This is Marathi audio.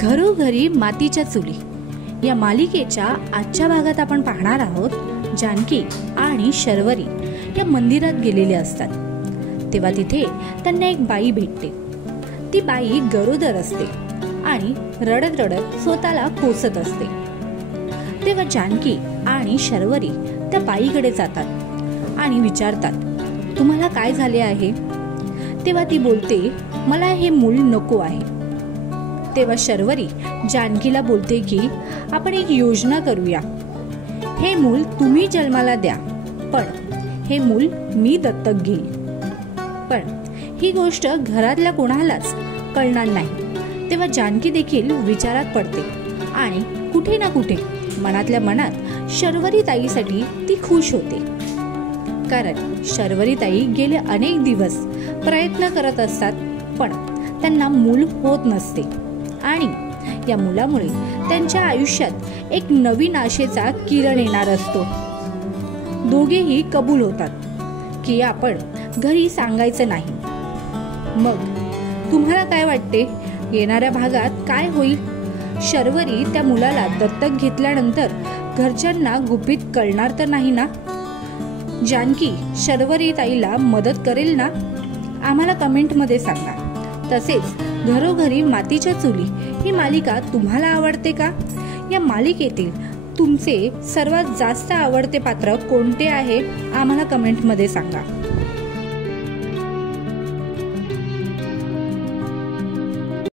घरोघरी मातीच्या चुली या मालिकेच्या आजच्या भागात आपण पाहणार आहोत जानकी आणि शर्वरी या मंदिरात गेलेले असतात। तेव्हा तिथे त्यांना एक बाई भेटते। ती बाई गरोदर असते आणि रडत रडत स्वतःला कोसत असते। तेव्हा जानकी आणि शर्वरी त्या बाईकडे जातात आणि विचारतात, तुम्हाला काय झाले आहे? तेव्हा ती बोलते, मला हे मूल नको आहे। तेव्हा शर्वरी जानकीला बोलते की आपण एक योजना करूया, हे मूल तुम्ही जन्माला द्या, पण हे मूल मी दत्तक घेईल, पण ही गोष्ट घरातल्या कोणालाच कळणार नाही। तेव्हा जानकी देखील विचारात पडते आणि कुठे ना कुठे मनातल्या मनात शर्वरी ताईसाठी ती खुश होते, कारण शर्वरी ताई गेले अनेक दिवस प्रयत्न करत असतात, पण त्यांना मूल होत नसते आणि या मुलामुळे त्यांच्या आयुष्यात एक नवीन आशेचा किरण येणार असतो। दोघेही कबूल होतात की आपण घरी सांगायचं नाही। मग तुम्हाला काय वाटते, येणाऱ्या भागात काय होईल? शर्वरी त्या मुलाला दत्तक घेतल्यानंतर घरच्यांना गुपित कळणार तर नाही ना? जानकी शर्वरी ताईला मदत करेल ना? आम्हाला कमेंटमध्ये सांगा। तसेच घरोघरी मातीच्या चुली ही मालिका तुम्हाला आवडते का? या मालिकेतील तुमचे सर्वात जास्त आवडते पात्र कोणते आहे? आम्हाला कमेंटमध्ये सांगा।